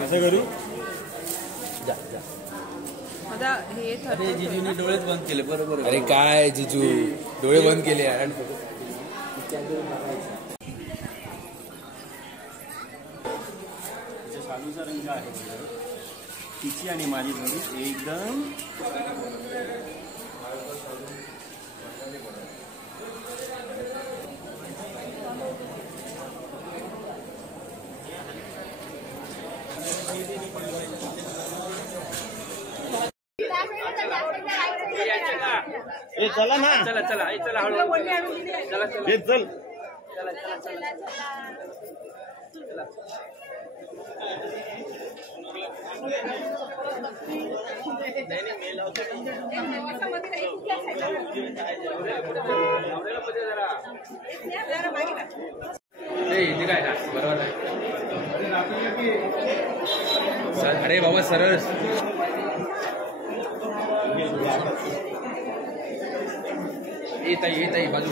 कसं करू? अरे जिजूने डोळेच बंद केले. बरोबर. अरे काय जिजू डोळे बंद केले यार. शालूचा रंग आहे तिची आणि माझी जोडी एकदम चला ना. चला चला चला हळू चला चल चल. काय बरोबर. अरे बाबा सरळ येत आहे बाजू